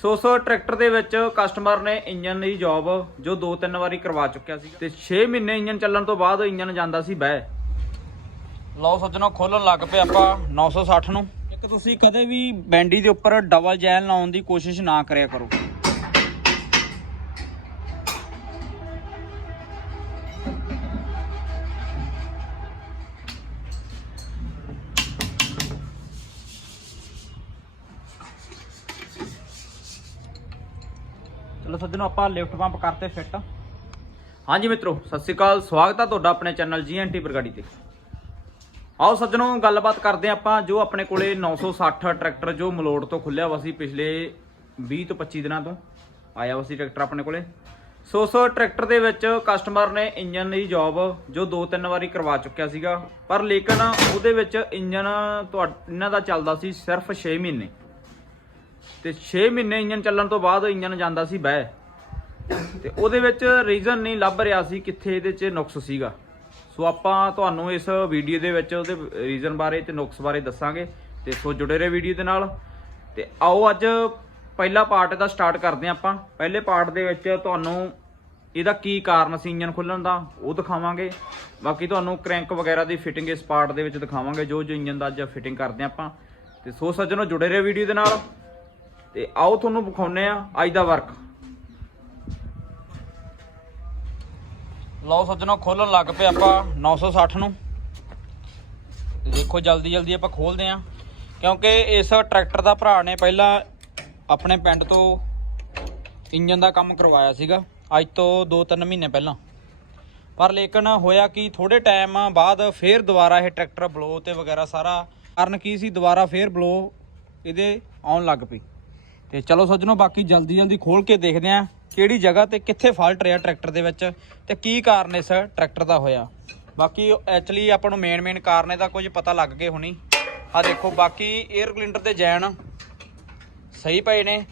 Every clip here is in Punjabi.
ਸੋ ਸੋ ਟਰੈਕਟਰ ਦੇ ਵਿੱਚ ਕਸਟਮਰ ਨੇ ਇੰਜਨ ਦੀ ਜੌਬ ਜੋ ਦੋ ਤਿੰਨ ਵਾਰੀ ਕਰਵਾ ਚੁੱਕਿਆ ਸੀ ਤੇ 6 ਮਹੀਨੇ ਇੰਜਨ ਚੱਲਣ ਤੋਂ ਬਾਅਦ ਇੰਜਨ ਜਾਂਦਾ ਸੀ ਬਹਿ। ਲਓ ਸੱਜਣੋ, ਖੋਲਣ ਲੱਗ ਪਏ ਆਪਾਂ 960 ਨੂੰ। ਇੱਕ ਤੁਸੀਂ ਕਦੇ ਵੀ ਬੈਂਡੀ ਦੇ ਉੱਪਰ ਡਬਲ ਜੈਲ ਲਾਉਣ ਦੀ ਕੋਸ਼ਿਸ਼ ਨਾ ਕਰਿਆ ਕਰੋ। ਚਲੋ ਸੱਜਣੋ, ਆਪਾਂ ਲਿਫਟ ਪੰਪ ਕਰਤੇ ਫਿੱਟ। ਹਾਂਜੀ ਮਿੱਤਰੋ, ਸਤਿ ਸ਼੍ਰੀ ਅਕਾਲ। ਸਵਾਗਤ ਆ ਤੁਹਾਡਾ ਆਪਣੇ ਚੈਨਲ ਜੀਐਨਟੀ ਬਰਗਾੜੀ ਤੇ। ਆਓ ਸੱਜਣੋ, ਗੱਲਬਾਤ ਕਰਦੇ ਹਾਂ ਆਪਾਂ ਜੋ ਆਪਣੇ ਕੋਲੇ 960 ਟਰੈਕਟਰ ਜੋ ਮਲੋੜ ਤੋਂ ਖੁੱਲਿਆ ਵਾ ਸੀ ਪਿਛਲੇ 20 ਤੋਂ 25 ਦਿਨਾਂ ਤੋਂ, ਆਇਆ ਵਾ ਸੀ ਟਰੈਕਟਰ ਆਪਣੇ ਕੋਲੇ। ਸੋ ਸੋ ਟਰੈਕਟਰ ਦੇ ਵਿੱਚ ਕਸਟਮਰ ਨੇ ਇੰਜਨ ਦੀ ਜੌਬ ਜੋ ਦੋ ਤਿੰਨ ਵਾਰੀ ਕਰਵਾ ਚੁੱਕਿਆ ਸੀਗਾ, ਪਰ ਲੇਕਿਨ ਉਹਦੇ ਵਿੱਚ ਇੰਜਨ ਤੁਹਾ- ਇਹਨਾਂ ਦਾ ਚੱਲਦਾ ਸੀ ਸਿਰਫ 6 ਮਹੀਨੇ। ਤੇ 6 ਮਹੀਨੇ ਇੰਜਨ ਚੱਲਣ ਤੋਂ ਬਾਅਦ ਇੰਜਨ ਜਾਂਦਾ ਸੀ ਬਹਿ। ਤੇ ਉਹਦੇ ਵਿੱਚ ਰੀਜ਼ਨ ਨਹੀਂ ਲੱਭ ਰਿਹਾ ਸੀ ਕਿੱਥੇ ਇਹਦੇ 'ਚ ਨੁਕਸ ਸੀਗਾ। ਸੋ ਆਪਾਂ ਤੁਹਾਨੂੰ ਇਸ ਵੀਡੀਓ ਦੇ ਵਿੱਚ ਉਹਦੇ ਰੀਜ਼ਨ ਬਾਰੇ ਤੇ ਨੁਕਸ ਬਾਰੇ ਦੱਸਾਂਗੇ। ਤੇ ਸੋ ਜੁੜੇ ਰਹੋ ਵੀਡੀਓ ਦੇ ਨਾਲ। ਤੇ ਆਓ ਅੱਜ ਪਹਿਲਾ ਪਾਰਟ ਦਾ ਸਟਾਰਟ ਕਰਦੇ ਹਾਂ ਆਪਾਂ। ਪਹਿਲੇ ਪਾਰਟ ਦੇ ਵਿੱਚ ਤੁਹਾਨੂੰ ਇਹਦਾ ਕੀ ਕਾਰਨ ਸੀ ਇੰਜਨ ਖੁੱਲਣ ਦਾ, ਉਹ ਦਿਖਾਵਾਂਗੇ। ਬਾਕੀ ਤੁਹਾਨੂੰ ਕ੍ਰੈਂਕ ਵਗੈਰਾ ਦੀ ਫਿਟਿੰਗ ਇਸ ਪਾਰਟ ਦੇ ਵਿੱਚ ਦਿਖਾਵਾਂਗੇ, ਜੋ ਜੋ ਇੰਜਨ ਦਾ ਅੱਜ ਫਿਟਿੰਗ ਕਰਦੇ ਹਾਂ ਆਪਾਂ। ਤੇ ਸੋ ਸੱਜਣੋ ਜੁੜੇ ਰਹੋ ਵੀਡੀਓ ਦੇ ਨਾਲ। ਤੇ ਆਓ ਤੁਹਾਨੂੰ ਵਿਖਾਉਨੇ ਆ ਅੱਜ ਦਾ ਵਰਕ ਲਓ ਸੱਜਣੋ, ਖੋਲਣ ਲੱਗ ਪਏ ਆਪਾਂ 960 ਨੂੰ। ਦੇਖੋ ਜਲਦੀ ਜਲਦੀ ਆਪਾਂ ਖੋਲਦੇ ਆ ਕਿਉਂਕਿ ਇਸ ਟਰੈਕਟਰ ਦਾ ਭਰਾ ਨੇ ਪਹਿਲਾਂ ਆਪਣੇ ਪਿੰਡ ਤੋਂ ਇੰਜਨ ਦਾ ਕੰਮ ਕਰਵਾਇਆ ਸੀਗਾ, ਅੱਜ ਤੋਂ 2-3 ਮਹੀਨੇ ਪਹਿਲਾਂ। ਪਰ ਲੇਕਿਨ ਹੋਇਆ ਕਿ ਥੋੜੇ ਟਾਈਮ ਬਾਅਦ ਫੇਰ ਦੁਬਾਰਾ ਇਹ ਟਰੈਕਟਰ ਬਲੋ ਤੇ ਵਗੈਰਾ ਸਾਰਾ, ਕਾਰਨ ਕੀ ਸੀ, ਦੁਬਾਰਾ ਫੇਰ ਬਲੋ ਇਹਦੇ ਆਉਣ ਲੱਗ ਪਈ। ਤੇ ਚਲੋ ਸੱਜਣੋ, ਬਾਕੀ ਜਲਦੀ ਜਲਦੀ ਖੋਲ ਕੇ ਦੇਖਦੇ ਆਂ ਕਿਹੜੀ ਜਗ੍ਹਾ ਤੇ ਕਿੱਥੇ ਫਾਲਟ ਰਿਹਾ ਟਰੈਕਟਰ ਦੇ ਵਿੱਚ ਤੇ ਕੀ ਕਾਰਨ ਇਸ ਟਰੈਕਟਰ ਦਾ ਹੋਇਆ। ਬਾਕੀ ਐਕਚੁਅਲੀ ਆਪਾਂ ਨੂੰ ਮੇਨ ਮੇਨ ਕਾਰਨ ਇਹਦਾ ਕੁਝ ਪਤਾ ਲੱਗ ਗਏ ਹੋਣੀ। ਆ ਦੇਖੋ, ਬਾਕੀ 에ਅਰ ਕਲਿੰਡਰ ਤੇ ਜੈਨ ਸਹੀ ਪਏ ਨੇ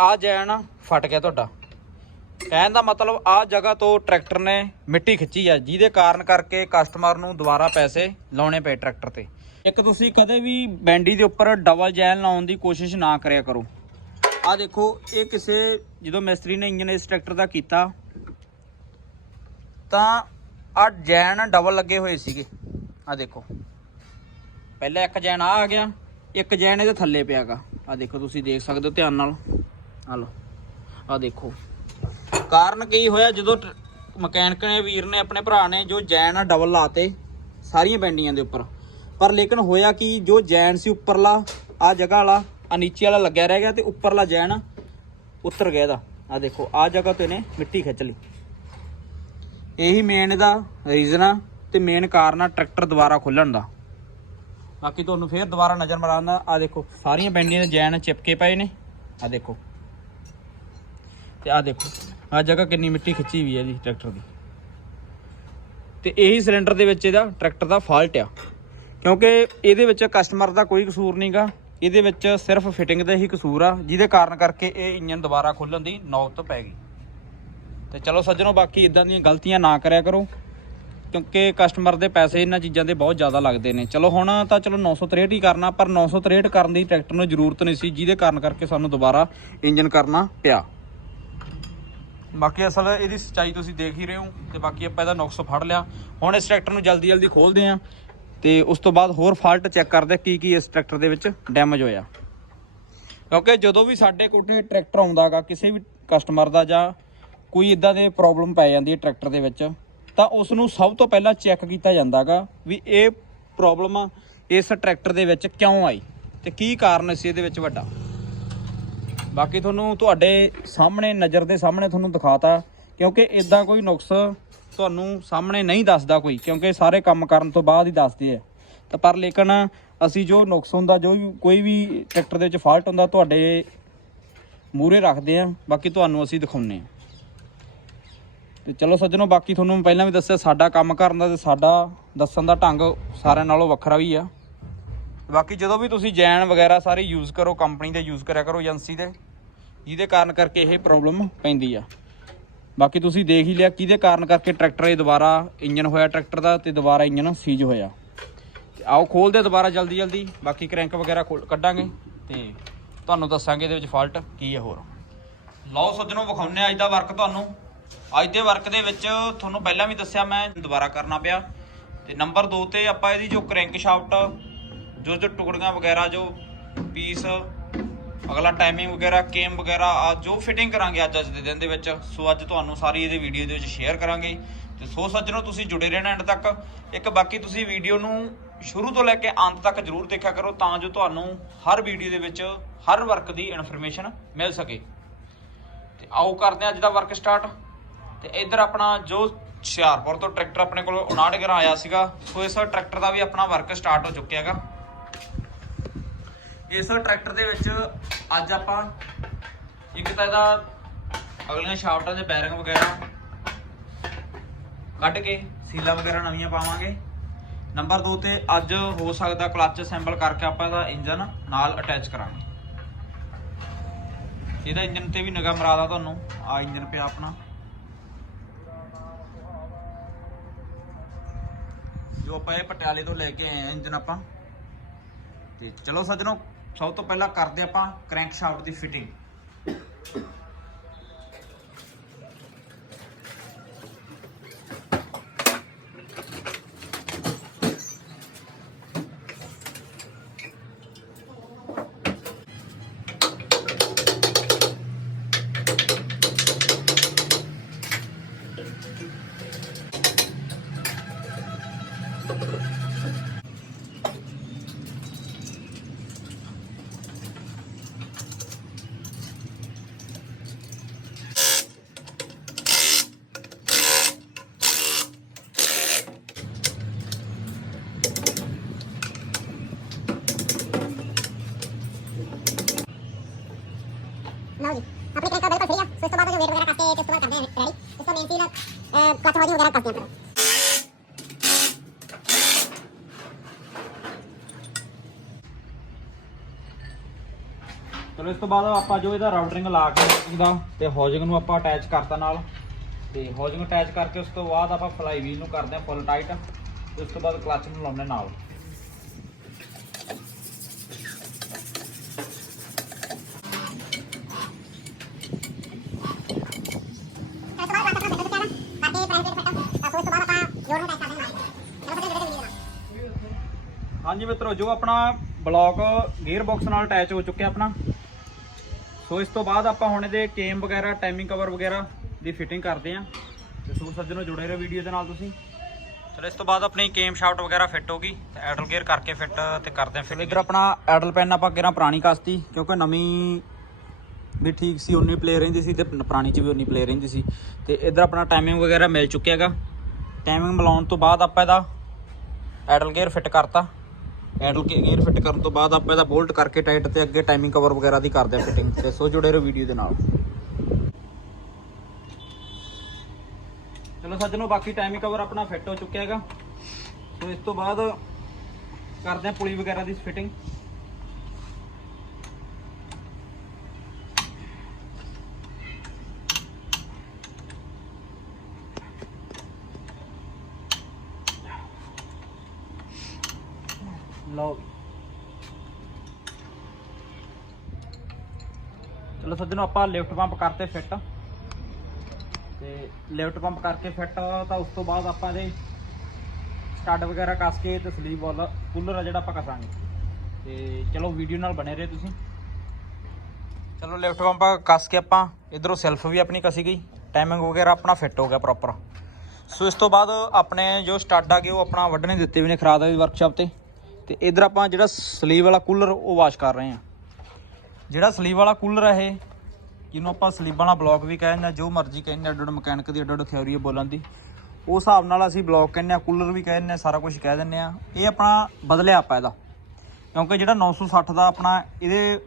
ਆ ਜੈਨ ਫਟ ਗਿਆ ਤੁਹਾਡਾ। ਕਹਿਣ ਦਾ ਮਤਲਬ ਆ ਜਗ੍ਹਾ ਤੋਂ ਟਰੈਕਟਰ ਨੇ ਮਿੱਟੀ ਖਿੱਚੀ ਆ, ਜਿਹਦੇ ਕਾਰਨ ਕਰਕੇ ਕਸਟਮਰ ਨੂੰ ਦੁਬਾਰਾ ਪੈਸੇ ਲਾਉਣੇ ਪਏ ਟਰੈਕਟਰ ਤੇ। ਇੱਕ ਤੁਸੀਂ ਕਦੇ ਵੀ ਬੈਂਡੀ ਦੇ ਉੱਪਰ ਡਬਲ ਜੈਨ ਲਾਉਣ ਦੀ ਕੋਸ਼ਿਸ਼ ਨਾ ਕਰਿਆ ਕਰੋ। ਆ ਦੇਖੋ, ਇਹ ਕਿਸੇ, ਜਦੋਂ ਮਿਸਤਰੀ ਨੇ ਇੰਜਨ ਇਸ ਟਰੈਕਟਰ ਦਾ ਕੀਤਾ, ਤਾਂ ਆ ਜੈਨ ਡਬਲ ਲੱਗੇ ਹੋਏ ਸੀਗੇ। ਆ ਦੇਖੋ। ਪਹਿਲਾਂ ਇੱਕ ਜੈਨ ਆ ਆ ਗਿਆ, ਇੱਕ ਜੈਨ ਇਹਦੇ ਥੱਲੇ ਪਿਆਗਾ ਆ ਦੇਖੋ, ਤੁਸੀਂ ਦੇਖ ਸਕਦੇ ਹੋ ਧਿਆਨ ਨਾਲ। ਆ ਲਓ। ਆ ਦੇਖੋ। ਕਾਰਨ ਕੀ ਹੋਇਆ, ਜਦੋਂ ਮਕੈਨਿਕ ਨੇ, ਵੀਰ ਨੇ, ਆਪਣੇ ਭਰਾ ਨੇ ਜੋ ਜੈਨ ਆ ਡਬਲ ਲਾਤੇ, ਸਾਰੀਆਂ ਬੈਂਡੀਆਂ ਦੇ ਉੱਪਰ। ਪਰ ਲੇਕਿਨ ਹੋਇਆ ਕਿ, ਜੋ ਜੈਨ ਸੀ ਉੱਪਰਲਾ, ਆ ਜਗ੍ਹਾ ਵਾਲਾ ਆ ਨੀਚੇ ਵਾਲਾ ਲੱਗਿਆ ਰਹਿ ਗਿਆ ਤੇ ਉੱਪਰਲਾ ਜੈਨ ਉੱਤਰ ਗਿਆ ਇਹਦਾ। ਆ ਦੇਖੋ ਆ ਜਗ੍ਹਾ ਤੇ ਨੇ ਮਿੱਟੀ ਖਿੱਚ ਲਈ। ਇਹੀ ਮੇਨ ਇਹਦਾ ਰੀਜ਼ਨ ਆ ਤੇ ਮੇਨ ਕਾਰਨ ਆ ਟਰੈਕਟਰ ਦੁਬਾਰਾ ਖੁੱਲਣ ਦਾ। ਬਾਕੀ ਤੁਹਾਨੂੰ ਫੇਰ ਦੁਬਾਰਾ ਨਜ਼ਰ ਮਾਰਾਂਦਾ ਆ ਦੇਖੋ, ਸਾਰੀਆਂ ਬੈਂਡੀਆਂ ਦੇ ਜੈਨ ਚਿਪਕੇ ਪਏ ਨੇ। ਆ ਦੇਖੋ। ਤੇ ਆ ਦੇਖੋ ਆ ਜਗ੍ਹਾ ਕਿੰਨੀ ਮਿੱਟੀ ਖਿੱਚੀ ਹੋਈ ਹੈ ਜੀ ਟਰੈਕਟਰ ਦੀ। ਤੇ ਇਹੀ ਸਿਲੰਡਰ ਦੇ ਵਿੱਚ ਇਹਦਾ ਟਰੈਕਟਰ ਦਾ ਫਾਲਟ ਆ। ਕਿਉਂਕਿ ਇਹਦੇ ਵਿੱਚ ਕਸਟਮਰ ਦਾ ਕੋਈ ਕਸੂਰ ਨਹੀਂਗਾ ਇਹਦੇ ਵਿੱਚ ਸਿਰਫ ਫਿਟਿੰਗ ਦਾ ਹੀ ਕਸੂਰ ਆ, ਜਿਹਦੇ ਕਾਰਨ ਕਰਕੇ ਇਹ ਇੰਜਨ ਦੁਬਾਰਾ ਖੋਲਣ ਦੀ ਨੌਬਤ ਪੈ ਗਈ। ਤੇ ਚਲੋ ਸੱਜਣੋ, ਬਾਕੀ ਇਦਾਂ ਦੀਆਂ ਗਲਤੀਆਂ ਨਾ ਕਰਿਆ ਕਰੋ, ਕਿਉਂਕਿ ਕਸਟਮਰ ਦੇ ਪੈਸੇ ਇਹਨਾਂ ਚੀਜ਼ਾਂ ਦੇ ਬਹੁਤ ਜ਼ਿਆਦਾ ਲੱਗਦੇ ਨੇ। ਚਲੋ ਹੁਣ ਤਾਂ ਚਲੋ 963 ਹੀ ਕਰਨਾ, ਪਰ 963 ਕਰਨ ਦੀ ਟਰੈਕਟਰ ਨੂੰ ਜ਼ਰੂਰਤ ਨਹੀਂ ਸੀ, ਜਿਹਦੇ ਕਾਰਨ ਕਰਕੇ ਸਾਨੂੰ ਦੁਬਾਰਾ ਇੰਜਨ ਕਰਨਾ ਪਿਆ। ਬਾਕੀ ਅਸਲ ਇਹਦੀ ਸੱਚਾਈ ਤੁਸੀਂ ਦੇਖ ਹੀ ਰਹੇ ਹੋ, ਤੇ ਬਾਕੀ ਆਪਾਂ ਇਹਦਾ ਨੁਕਸ ਫੜ ਲਿਆ। ਹੁਣ ਇਸ ਟਰੈਕਟਰ ਨੂੰ ਜਲਦੀ ਜਲਦੀ ਖੋਲਦੇ ਆਂ ਤੇ ਉਸ ਤੋਂ ਬਾਅਦ ਹੋਰ ਫਾਲਟ ਚੈੱਕ ਕਰਦੇ ਕੀ ਕੀ ਇਸ ਟਰੈਕਟਰ ਦੇ ਵਿੱਚ ਡੈਮੇਜ ਹੋਇਆ। ਕਿਉਂਕਿ ਜਦੋਂ ਵੀ ਸਾਡੇ ਕੋਠੇ ਟਰੈਕਟਰ ਆਉਂਦਾਗਾ, ਕਿਸੇ ਵੀ ਕਸਟਮਰ ਦਾ ਜਾਂ ਕੋਈ ਇਦਾਂ ਦੇ ਪ੍ਰੋਬਲਮ ਪੈ ਜਾਂਦੀ ਹੈ ਟਰੈਕਟਰ ਦੇ ਵਿੱਚ, ਤਾਂ ਉਸ ਨੂੰ ਸਭ ਤੋਂ ਪਹਿਲਾਂ ਚੈੱਕ ਕੀਤਾ ਜਾਂਦਾਗਾ ਵੀ ਇਹ ਪ੍ਰੋਬਲਮ ਇਸ ਟਰੈਕਟਰ ਦੇ ਵਿੱਚ ਕਿਉਂ ਆਈ ਤੇ ਕੀ ਕਾਰਨ ਸੀ ਇਹਦੇ ਵਿੱਚ ਵੱਡਾ। ਬਾਕੀ ਤੁਹਾਨੂੰ ਤੁਹਾਡੇ ਸਾਹਮਣੇ, ਨਜ਼ਰ ਦੇ ਸਾਹਮਣੇ ਤੁਹਾਨੂੰ ਦਿਖਾਤਾ, ਕਿਉਂਕਿ ਇਦਾਂ ਕੋਈ ਨੁਕਸ ਤੁਹਾਨੂੰ ਸਾਹਮਣੇ ਨਹੀਂ ਦੱਸਦਾ ਕੋਈ, ਕਿਉਂਕਿ ਸਾਰੇ ਕੰਮ ਕਰਨ ਤੋਂ ਬਾਅਦ ਹੀ ਦੱਸਦੇ ਆ। ਤਾਂ ਪਰ ਲੇਕਿਨ ਅਸੀਂ ਜੋ ਨੁਕਸ ਹੁੰਦਾ, ਜੋ ਵੀ ਕੋਈ ਵੀ ਟਰੈਕਟਰ ਦੇ ਵਿੱਚ ਫਾਲਟ ਹੁੰਦਾ, ਤੁਹਾਡੇ ਮੂਰੇ ਰੱਖਦੇ ਆ, ਬਾਕੀ ਤੁਹਾਨੂੰ ਅਸੀਂ ਦਿਖਾਉਨੇ ਆ। ਤੇ ਚਲੋ ਸੱਜਣੋ, ਬਾਕੀ ਤੁਹਾਨੂੰ ਪਹਿਲਾਂ ਵੀ ਦੱਸਿਆ, ਸਾਡਾ ਕੰਮ ਕਰਨ ਦਾ ਤੇ ਸਾਡਾ ਦੱਸਣ ਦਾ ਢੰਗ ਸਾਰਿਆਂ ਨਾਲੋਂ ਵੱਖਰਾ ਵੀ ਆ। ਬਾਕੀ ਜਦੋਂ ਵੀ ਤੁਸੀਂ ਜੈਨ ਵਗੈਰਾ ਸਾਰੇ ਯੂਜ਼ ਕਰੋ ਕੰਪਨੀ ਦੇ ਯੂਜ਼ ਕਰਿਆ ਕਰੋ, ਏਜੰਸੀ ਦੇ, ਜਿਹਦੇ ਕਾਰਨ ਕਰਕੇ ਇਹ ਪ੍ਰੋਬਲਮ ਪੈਂਦੀ ਆ। ਬਾਕੀ ਤੁਸੀਂ ਦੇਖ ਹੀ ਲਿਆ ਕਿਹਦੇ ਕਾਰਨ ਕਰਕੇ ਟਰੈਕਟਰ ਇਹ ਦੁਬਾਰਾ ਇੰਜਨ ਹੋਇਆ ਟਰੈਕਟਰ ਦਾ ਤੇ ਦੁਬਾਰਾ ਇੰਜਨ ਸੀਜ ਹੋਇਆ। ਤੇ ਆਓ ਖੋਲਦੇ ਦੁਬਾਰਾ ਜਲਦੀ ਜਲਦੀ, ਬਾਕੀ ਕ੍ਰੈਂਕ ਵਗੈਰਾ ਖੋਲ ਕੱਢਾਂਗੇ ਤੇ ਤੁਹਾਨੂੰ ਦੱਸਾਂਗੇ ਇਹਦੇ ਵਿੱਚ ਫਾਲਟ ਕੀ ਹੈ ਹੋਰ। ਲਓ ਸੱਜਣੋ, ਵਿਖਾਉਂਦੇ ਹਾਂ ਅੱਜ ਦਾ ਵਰਕ ਤੁਹਾਨੂੰ। ਅੱਜ ਦੇ ਵਰਕ ਦੇ ਵਿੱਚ ਤੁਹਾਨੂੰ ਪਹਿਲਾਂ ਵੀ ਦੱਸਿਆ ਮੈਂ, ਦੁਬਾਰਾ ਕਰਨਾ ਪਿਆ। ਤੇ ਨੰਬਰ 2 ਤੇ ਆਪਾਂ ਇਹਦੀ ਜੋ ਕ੍ਰੈਂਕ ਸ਼ਾਫਟ ਜੋ ਜੋ ਟੁਕੜੀਆਂ ਵਗੈਰਾ, ਜੋ ਪੀਸ ਅਗਲਾ ਟਾਈਮਿੰਗ ਵਗੈਰਾ ਕੇਮ ਵਗੈਰਾ, ਆ ਜੋ ਫਿਟਿੰਗ ਕਰਾਂਗੇ ਅੱਜ ਅੱਜ ਦੇ ਦਿਨ ਦੇ ਵਿੱਚ, ਸੋ ਅੱਜ ਤੁਹਾਨੂੰ ਸਾਰੀ ਇਹਦੇ ਵੀਡੀਓ ਦੇ ਵਿੱਚ ਸ਼ੇਅਰ ਕਰਾਂਗੇ। ਤੇ ਸੋ ਸੱਜਣੋ, ਤੁਸੀਂ ਜੁੜੇ ਰਹਿਣਾ ਐਂਡ ਤੱਕ। ਇੱਕ ਬਾਕੀ ਤੁਸੀਂ ਵੀਡੀਓ ਨੂੰ ਸ਼ੁਰੂ ਤੋਂ ਲੈ ਕੇ ਅੰਤ ਤੱਕ ਜਰੂਰ ਦੇਖਿਆ ਕਰੋ, ਤਾਂ ਜੋ ਤੁਹਾਨੂੰ ਹਰ ਵੀਡੀਓ ਦੇ ਵਿੱਚ, ਹਰ ਵਰਕ ਦੀ ਇਨਫੋਰਮੇਸ਼ਨ ਮਿਲ ਸਕੇ। ਤੇ ਆਓ ਕਰਦੇ ਹਾਂ ਅੱਜ ਦਾ ਵਰਕ ਸਟਾਰਟ ਤੇ ਇੱਧਰ ਆਪਣਾ ਜੋ ਹੁਸ਼ਿਆਰਪੁਰ ਤੋਂ ਟਰੈਕਟਰ ਆਪਣੇ ਕੋਲ 59 ਗਰਾ ਆਇਆ ਸੀਗਾ, ਸੋ ਇਸ ਟਰੈਕਟਰ ਦਾ ਵੀ ਆਪਣਾ ਵਰਕ ਸਟਾਰਟ ਹੋ ਚੁੱਕਿਆ ਹੈਗਾ। ਇਸ ਟਰੈਕਟਰ ਦੇ ਵਿੱਚ ਅੱਜ ਆਪਾਂ ਇੱਕ ਤਾਂ ਇਹਦਾ ਅਗਲੀਆਂ ਸ਼ਾਫਟਾਂ ਦੇ ਬੈਰਿੰਗ ਵਗੈਰਾ ਕੱਢ ਕੇ ਸੀਲਾਂ ਵਗੈਰਾ ਨਵੀਆਂ ਪਾਵਾਂਗੇ। ਨੰਬਰ 2 ਤੇ ਅੱਜ ਹੋ ਸਕਦਾ ਕਲੱਚ ਅਸੈਂਬਲ ਕਰਕੇ ਆਪਾਂ ਇਹਦਾ ਇੰਜਨ ਨਾਲ ਅਟੈਚ ਕਰਾਂਗੇ। ਇਹਦਾ ਇੰਜਨ ਤੇ ਵੀ ਨਿਗਾਹ ਮਰਾਦਾ ਤੁਹਾਨੂੰ, ਆ ਇੰਜਨ ਪਿਆ ਆਪਣਾ। ਜੋ ਆਪਾਂ ਇਹ ਪਟਿਆਲੇ ਤੋਂ ਲੈ ਕੇ ਆਏ ਆ ਇੰਜਨ ਆਪਾਂ। ਤੇ ਚਲੋ ਸੱਜਣੋ ਸਭ ਤੋਂ ਪਹਿਲਾਂ ਕਰਦੇ ਆਪਾਂ ਕ੍ਰੈਂਕ ਸ਼ਾਫਟ ਦੀ ਫਿਟਿੰਗ ਕਲਚ ਵਾਲੀ ਵਗੈਰਾ ਕਰਦੇ ਹਾਂ ਚਲੋ ਇਸ ਤੋਂ ਬਾਅਦ ਆਪਾਂ ਜੋ ਇਹਦਾ ਰਾਊਟਰਿੰਗ ਲਾ ਕੇ ਉਹਦਾ ਤੇ ਹੌਜਿੰਗ ਨੂੰ ਆਪਾਂ ਅਟੈਚ ਕਰਤਾ ਨਾਲ। ਤੇ ਹੌਜਿੰਗ ਅਟੈਚ ਕਰਕੇ ਉਸ ਤੋਂ ਬਾਅਦ ਆਪਾਂ ਫਲਾਈ ਵੀਲ ਨੂੰ ਕਰਦੇ ਹਾਂ ਫੁੱਲ ਟਾਈਟ ਤੇ ਉਸ ਤੋਂ ਬਾਅਦ ਕਲਚ ਨੂੰ ਲਾਉਂਦੇ ਨਾਲ। ਹਾਂਜੀ ਮਿੱਤਰੋ, ਜੋ ਆਪਣਾ ਬਲੌਕ ਗੇਅਰ ਬਾਕਸ ਨਾਲ ਅਟੈਚ ਹੋ ਚੁੱਕਿਆ ਆਪਣਾ, ਸੋ ਇਸ ਤੋਂ ਬਾਅਦ ਆਪਾਂ ਹੁਣ ਇਹਦੇ ਕੇਮ ਵਗੈਰਾ ਟਾਈਮਿੰਗ ਕਵਰ ਵਗੈਰਾ ਦੀ ਫਿਟਿੰਗ ਕਰਦੇ ਆਂ ਤੇ ਸੋ ਸੱਜਣੋ ਜੁੜੇ ਰਹੋ ਵੀਡੀਓ ਦੇ ਨਾਲ ਤੁਸੀਂ। ਚਲੋ, ਇਸ ਤੋਂ ਬਾਅਦ ਆਪਣੀ ਕੇਮ ਸ਼ਾਫਟ ਵਗੈਰਾ ਫਿੱਟ ਹੋ ਗਈ, ਤੇ ਐਡਲ ਗੇਅਰ ਕਰਕੇ ਫਿੱਟ ਤੇ ਕਰਦੇ ਆਂ ਫਿਰ ਇਧਰ ਆਪਣਾ ਐਡਲ ਪੈਨ ਆਪਾਂ ਕਿਹੜਾ ਪੁਰਾਣੀ ਕਸਤੀ, ਕਿਉਂਕਿ ਨਵੀਂ ਵੀ ਠੀਕ ਸੀ, ਉਨੀ ਪਲੇ ਰਹਿੰਦੀ ਸੀ ਤੇ ਪੁਰਾਣੀ ਚ ਵੀ ਉਨੀ ਪਲੇ ਰਹਿੰਦੀ ਸੀ। ਤੇ ਇਧਰ ਆਪਣਾ ਟਾਈਮਿੰਗ ਵਗੈਰਾ ਮਿਲ ਚੁੱਕਿਆ ਹੈਗਾ। ਟਾਈਮਿੰਗ ਮਿਲਾਉਣ ਤੋਂ ਬਾਅਦ ਆਪਾਂ ਇਹਦਾ ਐਡਲ ਗੇਅਰ ਫਿੱਟ ਕਰਤਾ। ਐਡਲ ਗੇਅਰ ਫਿੱਟ ਕਰਨ ਤੋਂ ਬਾਅਦ ਆਪਾਂ ਇਹਦਾ ਬੋਲਟ ਕਰਕੇ ਟਾਈਟ ਤੇ ਅੱਗੇ ਟਾਈਮਿੰਗ ਕਵਰ ਵਗੈਰਾ ਦੀ ਕਰਦੇ ਆ ਫਿਟਿੰਗ ਤੇ, ਸੋ ਜੁੜੇ ਰਹੋ ਵੀਡੀਓ ਦੇ ਨਾਲ। ਚਲੋ ਸੱਜਣੋ, ਬਾਕੀ ਟਾਈਮਿੰਗ ਕਵਰ ਆਪਣਾ ਫਿੱਟ ਹੋ ਚੁੱਕਿਆ ਹੈਗਾ। ਸੋ ਇਸ ਤੋਂ ਬਾਅਦ ਕਰਦੇ ਆ ਪੁਲੀ ਵਗੈਰਾ ਦੀ ਫਿਟਿੰਗ ਲਓ ਵੀ। ਚਲੋ ਸੱਜਣੋ ਆਪਾਂ ਲਿਫਟ ਪੰਪ ਕਰਤੇ ਫਿੱਟ ਤੇ ਲਿਫਟ ਪੰਪ ਕਰਕੇ ਫਿੱਟ ਤਾਂ ਉਸ ਤੋਂ ਬਾਅਦ ਆਪਾਂ ਇਹਦੇ ਸਟੱਡ ਵਗੈਰਾ ਕੱਸ ਕੇ ਤੇ ਸਲੀਪ ਵਾਲਾ ਕੂਲਰ ਆ ਜਿਹੜਾ ਆਪਾਂ ਕਸਾਂਗੇ ਤੇ ਚਲੋ ਵੀਡੀਓ ਨਾਲ ਬਣੇ ਰਹੇ ਤੁਸੀਂ ਚਲੋ ਲਿਫਟ ਪੰਪ ਕੱਸ ਕੇ ਆਪਾਂ ਇਧਰੋਂ ਸੈਲਫ ਵੀ ਆਪਣੀ ਕਸੀ ਗਈ ਟਾਈਮਿੰਗ ਵਗੈਰਾ ਆਪਣਾ ਫਿੱਟ ਹੋ ਗਿਆ ਪ੍ਰੋਪਰ ਸੋ ਇਸ ਤੋਂ ਬਾਅਦ ਆਪਣੇ ਜੋ ਸਟੱਡ ਆ ਗਏ ਉਹ ਆਪਣਾ ਵੱਢਣੇ ਦਿੱਤੇ ਵੀ ਨੇ ਖਰਾਦ ਦੀ ਵਰਕਸ਼ਾਪ ਤੇ ਤੇ ਇਧਰ ਆਪਾਂ ਜਿਹੜਾ ਸਲੀਵ ਵਾਲਾ ਕੂਲਰ ਉਹ ਵਾਸ਼ ਕਰ ਰਹੇ ਹਾਂ। ਜਿਹੜਾ ਸਲੀਵ ਵਾਲਾ ਕੂਲਰ ਹੈ ਇਹ, ਜਿਹਨੂੰ ਆਪਾਂ ਸਲੀਬਾਂ ਵਾਲਾ ਬਲੌਕ ਵੀ ਕਹਿੰਦੇ ਆ ਜੋ ਮਰਜ਼ੀ ਕਹਿੰਦੇ ਅੱਡ ਅੱਡ ਮਕੈਨਿਕ ਦੀ ਅੱਡ ਅੱਡ ਥਿਉਰੀ ਹੈ ਬੋਲਣ ਦੀ। ਉਸ ਹਿਸਾਬ ਨਾਲ ਅਸੀਂ ਬਲੌਕ ਕਹਿੰਦੇ ਆ ਕੂਲਰ ਵੀ ਕਹਿੰਦੇ ਆ ਸਾਰਾ ਕੁਝ ਕਹਿ ਦਿੰਦੇ ਆ ਇਹ ਆਪਣਾ ਬਦਲਿਆ ਆਪਾਂ ਇਹਦਾ। ਕਿਉਂਕਿ ਜਿਹੜਾ 960 ਦਾ ਆਪਣਾ ਇਹਦੇ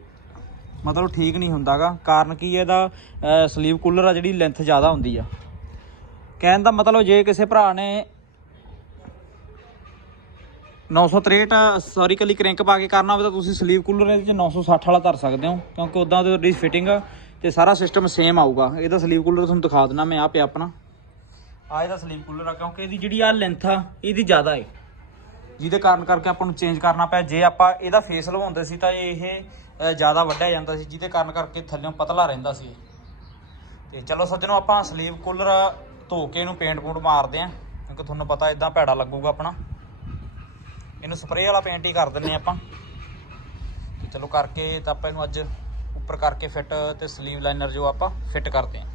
ਮਤਲਬ ਠੀਕ ਨਹੀਂ ਹੁੰਦਾਗਾ। ਕਾਰਨ ਕੀ ਹੈ ਇਹਦਾ ਸਲੀਵ ਕੂਲਰ ਆ ਜਿਹੜੀ ਲੈਂਥ ਜ਼ਿਆਦਾ ਹੁੰਦੀ ਆ। ਕਹਿਣ ਦਾ ਮਤਲਬ ਜੇ ਕਿਸੇ ਭਰਾ ਨੇ 963 ਸੌਰੀ ਕਲੀ ਕ੍ਰੈਂਕ ਪਾ ਕੇ ਕਰਨਾ ਹੋਵੇ ਤਾਂ ਤੁਸੀਂ ਸਲੀਵ ਕੂਲਰ ਇਹਦੇ ਚ 960 ਵਾਲਾ ਧਰ ਸਕਦੇ ਹੋ, ਕਿਉਂਕਿ ਉਦਾਂ ਉਹਦੀ ਫਿਟਿੰਗ ਤੇ ਸਾਰਾ ਸਿਸਟਮ ਸੇਮ ਆਊਗਾ। ਇਹਦਾ ਸਲੀਵ ਕੂਲਰ ਤੁਹਾਨੂੰ ਦਿਖਾ ਦਿੰਦਾ ਮੈਂ ਆ ਪਿਆ ਆਪਣਾ। ਆ ਇਹਦਾ ਸਲੀਵ ਕੂਲਰ ਆ, ਕਿਉਂਕਿ ਇਹਦੀ ਜਿਹੜੀ ਆ ਲੈਂਥ ਆ, ਇਹਦੀ ਜ਼ਿਆਦਾ ਹੈ ਜਿਹਦੇ ਕਾਰਨ ਕਰਕੇ ਆਪਾਂ ਨੂੰ ਚੇਂਜ ਕਰਨਾ ਪਿਆ। ਜੇ ਆਪਾਂ ਇਹਦਾ ਫੇਸ ਲਵਾਉਂਦੇ ਸੀ ਤਾਂ ਇਹ ਜ਼ਿਆਦਾ ਵੱਢਿਆ ਜਾਂਦਾ ਸੀ, ਜਿਹਦੇ ਕਾਰਨ ਕਰਕੇ ਥੱਲੇੋਂ ਪਤਲਾ ਰਹਿੰਦਾ ਸੀ ਤੇ ਚਲੋ ਸੱਜਣੋ, ਆਪਾਂ ਸਲੀਵ ਕੂਲਰ ਧੋ ਕੇ ਇਹਨੂੰ ਪੇਂਟ ਪੂੰਟ ਮਾਰਦੇ ਆਂ, ਕਿਉਂਕਿ ਤੁਹਾਨੂੰ ਪਤਾ ਇਦਾਂ ਭੈੜਾ ਲੱਗੂਗਾ ਆਪਣਾ। ਇਹਨੂੰ ਸਪਰੇਅ ਵਾਲਾ ਪੇਂਟ ਹੀ ਕਰ ਦਿੰਨੇ ਆਪਾਂ। ਚਲੋ ਕਰਕੇ ਤਾਂ ਆਪਾਂ ਇਹਨੂੰ ਅੱਜ ਉੱਪਰ ਕਰਕੇ ਫਿੱਟ ਤੇ ਸਲੀਵ ਲਾਈਨਰ ਜੋ ਆਪਾਂ ਫਿੱਟ ਕਰਦੇ ਆਂ।